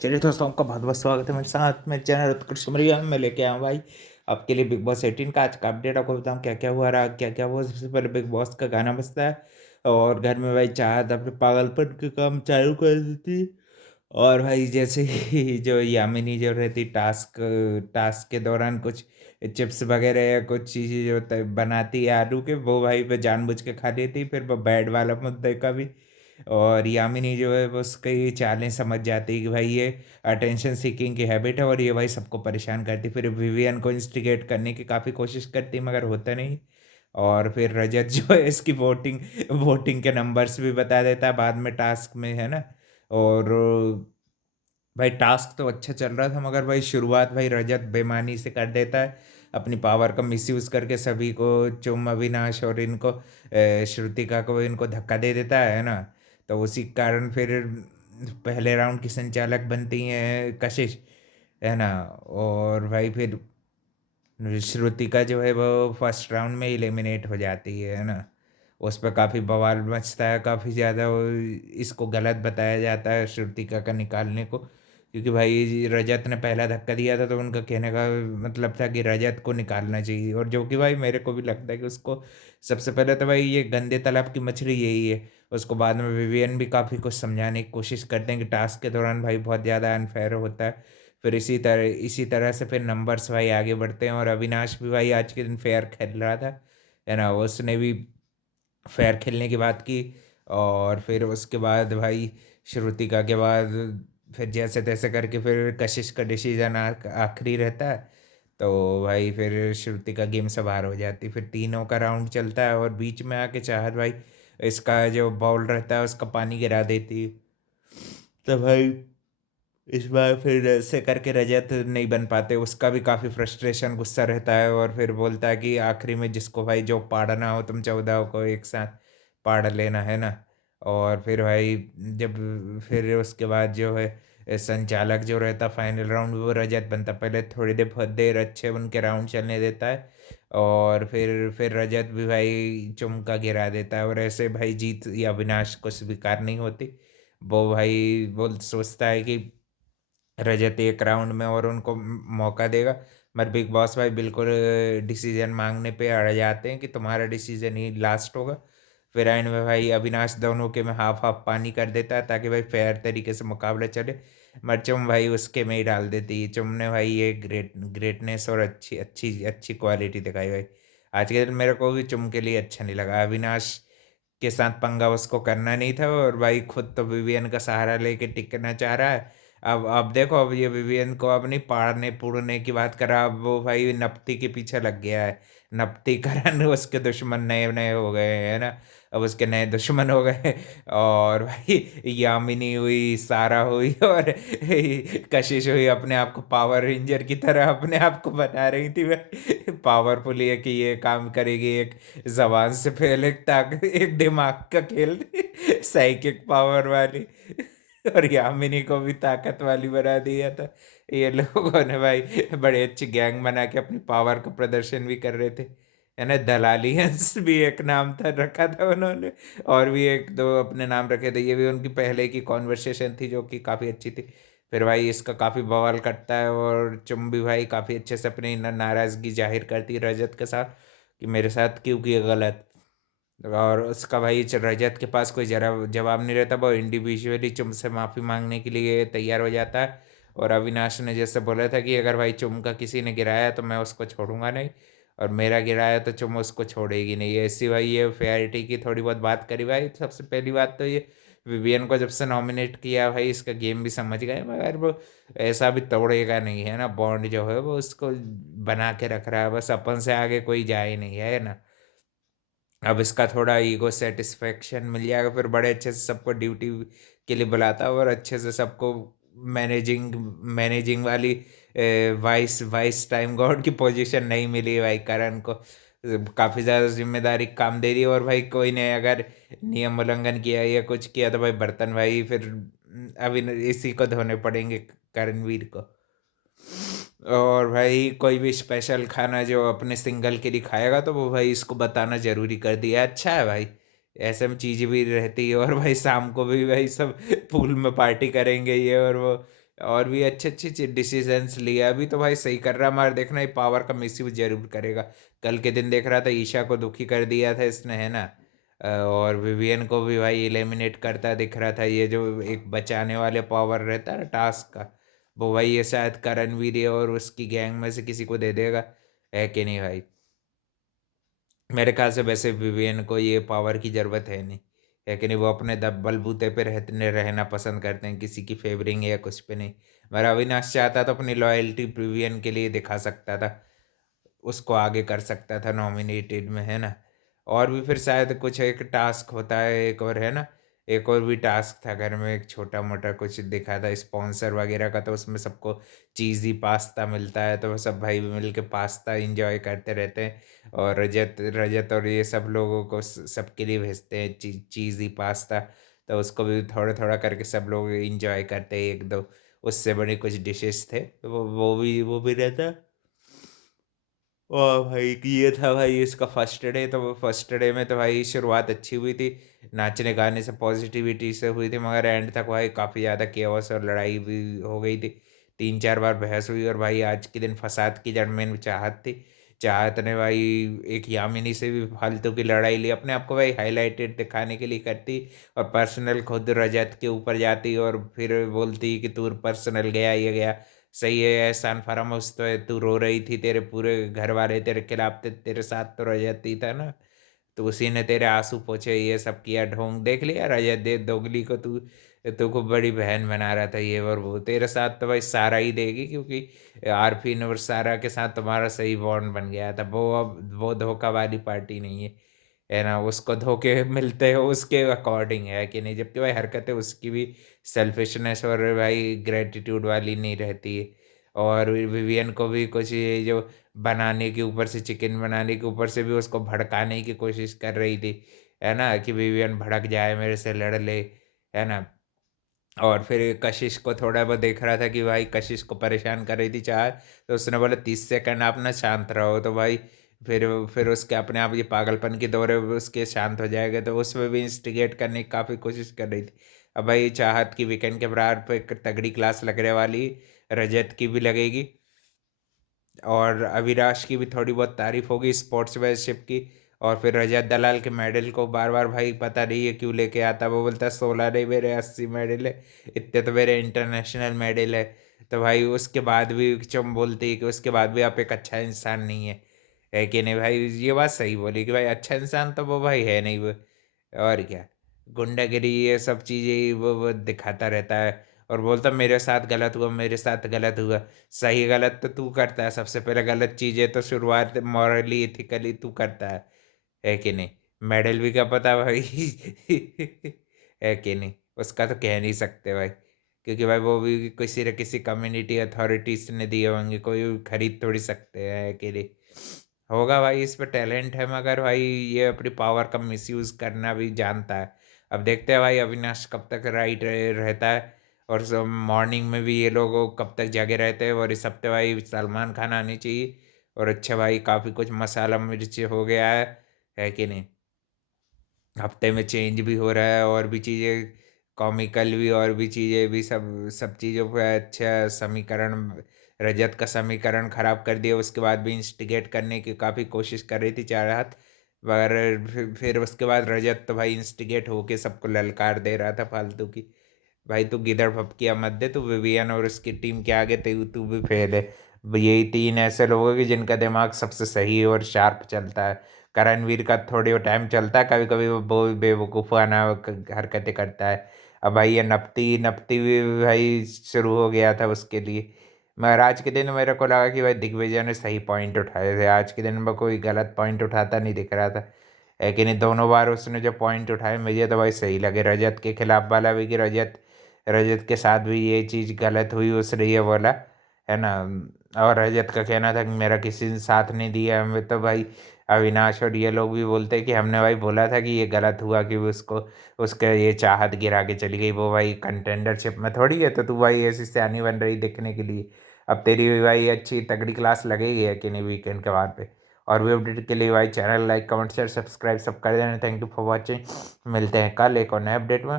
चलिए दोस्तों, आपका बहुत बहुत स्वागत है मेरे साथ मेरे चैनल उत्कृष्ट मरिया। मैं लेके आया हूँ भाई आपके लिए बिग बॉस 18 का आज का अपडेट। आपको बताऊँ क्या क्या हुआ रहा, क्या क्या हुआ। सबसे पहले बिग बॉस का गाना बजता है और घर में भाई चाहत अपने पागलपन के काम चालू कर देती। और भाई जैसे ही जो यामिनी जो रहती टास्क टास्क के दौरान कुछ चिप्स वगैरह या कुछ चीज़ें जो बनाती है आलू के, वो भाई वो जानबूझ के खा लेती। फिर वो बैड वाला मुद्दे का भी। और यामिनी जो है वो उसकी चालें समझ जाती है कि भाई ये अटेंशन सीकिंग की हैबिट है और ये भाई सबको परेशान करती। फिर विवियन को इंस्टिगेट करने की काफ़ी कोशिश करती मगर होता नहीं। और फिर रजत जो है इसकी वोटिंग वोटिंग के नंबर्स भी बता देता है बाद में टास्क में, है ना। और भाई टास्क तो अच्छा चल रहा था मगर भाई शुरुआत भाई रजत बेईमानी से कर देता है अपनी पावर का मिसयूज करके सभी को, चुम अविनाश और इनको श्रुतिका को इनको धक्का दे देता है ना। तो उसी कारण फिर पहले राउंड की संचालक बनती हैं कशिश, है ना। और भाई फिर श्रुतिका जो है वो फर्स्ट राउंड में एलिमिनेट हो जाती है ना। उस पर काफ़ी बवाल मचता है, काफ़ी ज़्यादा इसको गलत बताया जाता है श्रुतिका का निकालने को, क्योंकि भाई रजत ने पहला धक्का दिया था तो उनका कहने का मतलब था कि रजत को निकालना चाहिए। और जो कि भाई मेरे को भी लगता है कि उसको सबसे पहले तो भाई ये गंदे तालाब की मछली यही है। उसको बाद में विवियन भी काफ़ी कुछ समझाने की कोशिश करते हैं कि टास्क के दौरान भाई बहुत ज़्यादा अनफेयर होता है। फिर इसी तरह से फिर नंबर्स भाई आगे बढ़ते हैं और अविनाश भी भाई आज के दिन फेयर खेल रहा था, है ना। उसने भी फेयर खेलने की बात की। और फिर उसके बाद भाई श्रुतिका के बाद फिर जैसे तैसे करके फिर कशिश का डिसीजन आखिरी रहता है। तो भाई फिर श्रुतिका गेम से बाहर हो जाती। फिर तीनों का राउंड चलता है और बीच में आके चाहत भाई इसका जो बाउल रहता है उसका पानी गिरा देती है। तो भाई इस बार फिर ऐसे करके रजत नहीं बन पाते, उसका भी काफ़ी फ्रस्ट्रेशन गुस्सा रहता है और फिर बोलता है कि आखिरी में जिसको भाई जो पाड़ना हो तुम 14 को एक साथ पाड़ लेना, है ना। और फिर भाई जब फिर उसके बाद जो है संचालक जो रहता फाइनल राउंड वो रजत बनता। पहले थोड़ी देर बहुत देर अच्छे उनके राउंड चलने देता है और फिर रजत भी भाई चुमका गिरा देता है और ऐसे भाई जीत या विनाश को स्वीकार नहीं होती। वो भाई वो सोचता है कि रजत एक राउंड में और उनको मौका देगा। मगर बिग बॉस भाई बिल्कुल डिसीजन मांगने पे अड़ जाते हैं कि तुम्हारा डिसीजन ही लास्ट होगा। फिर एंड में भाई अविनाश दोनों के में हाफ हाफ पानी कर देता है ताकि भाई फेयर तरीके से मुकाबला चले। मगर चुम भाई उसके में ही डाल देती है। चुम ने भाई ये ग्रेटनेस और अच्छी अच्छी अच्छी क्वालिटी दिखाई भाई। आज के दिन मेरे को भी चुम के लिए अच्छा नहीं लगा। अविनाश के साथ पंगा उसको करना नहीं था और भाई खुद तो विवियन का सहारा लेके टिकना चाह रहा है। अब देखो, अब ये विवियन को अब नहीं पाड़ने पुड़ने की बात करा, अब वो भाई नप्ती के पीछे लग गया है। नप्ती करण उसके दुश्मन नए नए हो गए हैं ना। अब उसके नए दुश्मन हो गए। और भाई यामिनी हुई, सारा हुई और कशिश हुई, अपने आप को पावर रेंजर की तरह अपने आप को बता रही थी वह पावरफुल है कि ये काम करेगी। एक जबान से पहले ताकत, एक दिमाग का खेल साइकिक पावर वाली। और यामिनी को भी ताकत वाली बना दिया था। ये लोगों ने भाई बड़े अच्छी गैंग बना के अपनी पावर का प्रदर्शन भी कर रहे थे, है ना। दलालियंस भी एक नाम था रखा था उन्होंने। और भी एक दो अपने नाम रखे थे। ये भी उनकी पहले की कॉन्वर्सेशन थी जो कि काफ़ी अच्छी थी। फिर भाई इसका काफ़ी बवाल करता है और चुम्बी भाई काफ़ी अच्छे से अपनी नाराज़गी जाहिर करती है रजत के साथ कि मेरे साथ क्यों किया गलत। और उसका भाई रजत के पास कोई जरा जवाब नहीं रहता, वो इंडिविजुअली चुम से माफ़ी मांगने के लिए तैयार हो जाता है। और अविनाश ने जैसे बोला था कि अगर भाई चुम का किसी ने गिराया तो मैं उसको छोड़ूंगा नहीं, और मेरा गिराया तो चुम उसको छोड़ेगी नहीं। ऐसी भाई ये फेयरिटी की थोड़ी बहुत बात करी भाई। सबसे पहली बात तो ये विवियन को जब से नॉमिनेट किया भाई इसका गेम भी समझ गए, मगर वो ऐसा भी तोड़ेगा नहीं, है ना। बॉन्ड जो है वो उसको बना के रख रहा है, बस अपन से आगे कोई जाए नहीं, है ना। अब इसका थोड़ा ईगो सेटिस्फेक्शन मिल जाएगा, फिर बड़े अच्छे से सबको ड्यूटी के लिए बुलाता है और अच्छे से सबको मैनेजिंग मैनेजिंग वाली वाइस वाइस टाइम गॉड की पोजीशन नहीं मिली भाई करण को। काफ़ी ज़्यादा जिम्मेदारी काम दे दी और भाई कोई ने अगर नियम उल्लंघन किया या कुछ किया तो भाई बर्तन भाई फिर अभी इसी को धोने पड़ेंगे, करणवीर को। और भाई कोई भी स्पेशल खाना जो अपने सिंगल के लिए खाएगा तो वो भाई इसको बताना जरूरी कर दिया। अच्छा है भाई, ऐसे में चीज़ भी रहती है। और भाई शाम को भी भाई सब पूल में पार्टी करेंगे ये और वो, और भी अच्छे-अच्छे डिसीज़न्स लिए। अभी तो भाई सही कर रहा है, मगर देखना ये पावर का मिसयूज़ ज़रूर करेगा। कल के दिन देख रहा था ईशा को दुखी कर दिया था इसने, है ना? और विवियन को भी भाई एलिमिनेट करता दिख रहा था। ये जो एक बचाने वाले पावर रहता है ना टास्क का, वो भाई ये शायद करणवीर या और उसकी गैंग में से किसी को दे देगा, है कि नहीं भाई? मेरे ख्याल से वैसे विवियन को ये पावर की ज़रूरत है नहीं, है कि नहीं? वो अपने बलबूते पे रहना पसंद करते हैं, किसी की फेवरिंग या कुछ पे नहीं। मगर अविनाश चाहता तो अपनी लॉयल्टी विवियन के लिए दिखा सकता था, उसको आगे कर सकता था नॉमिनेटेड में, है ना? और भी फिर शायद कुछ एक टास्क होता है, एक और है ना, एक और भी टास्क था घर में, एक छोटा मोटा कुछ दिखा था स्पॉन्सर वगैरह का, तो उसमें सबको चीज़ी पास्ता मिलता है, तो वो सब भाई मिल के पास्ता इंजॉय करते रहते हैं। और रजत रजत और ये सब लोगों को सबके लिए भेजते हैं चीज़ी पास्ता, तो उसको भी थोड़ा थोड़ा करके सब लोग इंजॉय करते हैं। एक दो उससे बड़े कुछ डिशेस थे, तो वो भी रहता। और भाई कि ये था भाई इसका फर्स्ट डे, तो वो फर्स्ट डे में तो भाई शुरुआत अच्छी हुई थी, नाचने गाने से पॉजिटिविटी से हुई थी, मगर एंड तक भाई काफ़ी ज़्यादा केओस और लड़ाई भी हो गई थी। 3-4 बार बहस हुई, और भाई आज के दिन फसाद की जड़ में चाहत थी। चाहत ने भाई एक यामिनी से भी फालतू की लड़ाई ली, अपने आप को भाई हाईलाइटेड दिखाने के लिए करती, और पर्सनल खुद रजत के ऊपर जाती और फिर बोलती कि तू पर्सनल गया ये गया। सही है एहसान फरामोश, तो है तू रो रही थी, तेरे पूरे घर वाले तेरे खिलाफ थे, तेरे साथ तो रजत ही था ना, तो उसी ने तेरे आंसू पोंछे, ये सब किया। ढोंग देख लिया रजत दे दोगली को, तू को बड़ी बहन बना रहा था ये और वो। तेरे साथ तो भाई सारा ही देगी, क्योंकि आरफीन और सारा के साथ तुम्हारा सही बॉन्ड बन गया था। वो अब वो धोखा वाली पार्टी नहीं है ना? उसको धोखे मिलते हो उसके अकॉर्डिंग, है कि नहीं? जबकि भाई हरकतें उसकी भी सेल्फिशनेस और भाई ग्रेटिट्यूड वाली नहीं रहती है। और विवियन को भी कुछ ये जो बनाने के ऊपर से, चिकन बनाने के ऊपर से भी उसको भड़काने की कोशिश कर रही थी, है ना? कि विवियन भड़क जाए, मेरे से लड़ ले, है ना? और फिर कशिश को थोड़ा बहुत देख रहा था कि भाई कशिश को परेशान कर रही थी चार, तो उसने बोला 30 सेकंड आप ना शांत रहो, तो भाई फिर उसके अपने आप ये पागलपन के दौरे उसके शांत हो जाएगा, तो उसमें भी इंस्टिगेट करने की काफ़ी कोशिश कर रही थी। अब भाई चाहत की वीकेंड के बराबर पे एक तगड़ी क्लास लगने वाली, रजत की भी लगेगी, और अविनाश की भी थोड़ी बहुत तारीफ होगी स्पोर्ट्समैनशिप की। और फिर रजत दलाल के मेडल को बार बार भाई पता नहीं है क्यों लेके आता, वो बोलता है 16 नहीं मेरे 80 मेडल है, इतने तो मेरे इंटरनेशनल मेडल है। तो भाई उसके बाद भी चुम बोलती है कि उसके बाद भी आप एक अच्छा इंसान नहीं है कि नहीं भाई? ये बात सही बोली कि भाई अच्छा इंसान तो वो भाई है नहीं वो, और क्या, गुंडागिरी ये सब चीज़ें वो दिखाता रहता है, और बोलता मेरे साथ गलत हुआ, मेरे साथ गलत हुआ। सही गलत तो तू करता है, सबसे पहले गलत चीज़ें तो शुरुआत मॉरली एथिकली तू करता है कि नहीं? मेडल भी क्या पता भाई है कि नहीं? उसका तो कह नहीं सकते भाई, क्योंकि भाई वो भी किसी न किसी कम्युनिटी अथॉरिटीज ने दिए होंगे, कोई खरीद थोड़ी सकते हैं, है कि नहीं? होगा भाई इस पे टैलेंट है, मगर भाई ये अपनी पावर का मिसयूज़ करना भी जानता है। अब देखते हैं भाई अविनाश कब तक राइट रहता है, और मॉर्निंग में भी ये लोग कब तक जगे रहते हैं। और इस हफ्ते भाई सलमान खान आने चाहिए, और अच्छा भाई काफ़ी कुछ मसाला मिर्च हो गया है कि नहीं? हफ्ते में चेंज भी हो रहा है, और भी चीज़ें कॉमिकल भी, और भी चीज़ें भी, सब सब चीज़ों पे अच्छा समीकरण, रजत का समीकरण खराब कर दिया, उसके बाद भी इंस्टिगेट करने की काफ़ी कोशिश कर रही थी चारात, मगर फिर उसके बाद रजत तो भाई इंस्टिगेट होके सबको ललकार दे रहा था फालतू की। भाई तू गिदड़ फपकिया मत दे, तू विवियन और उसकी टीम के आगे तू भी फेल है। यही 3 ऐसे लोग हैं कि जिनका दिमाग सबसे सही और शार्प चलता है। करणवीर का थोड़ी टाइम चलता है, कभी कभी वो बेवकूफ़ाना हरकतें करता है। अब भाई ये नपती नपती भी भाई शुरू हो गया था उसके लिए। मगर आज के दिन मेरे को लगा कि भाई दिग्विजय ने सही पॉइंट उठाए थे, आज के दिन में कोई गलत पॉइंट उठाता नहीं दिख रहा था, है कि नहीं? दोनों बार उसने जो पॉइंट उठाए मुझे तो भाई सही लगे। रजत के खिलाफ वाला भी, कि रजत रजत के साथ भी ये चीज़ गलत हुई, उसने ये बोला, है ना? और रजत का कहना था कि मेरा किसी ने साथ नहीं दिया, हमें तो भाई अविनाश और ये लोग भी बोलते हैं कि हमने भाई बोला था कि ये गलत हुआ कि उसको उसके ये चाहत गिरा के चली गई, वो भाई कंटेंडरशिप में थोड़ी है, तो तू भाई ऐसी सयानी बन रही दिखने के लिए। अब तेरी भी भाई अच्छी तगड़ी क्लास लगेगी, है कि नहीं, वीकेंड के बाद पे? और भी अपडेट के लिए भाई channel like comment share subscribe सब कर देना। थैंक यू फॉर वॉचिंग, मिलते हैं कल एक और नए अपडेट में।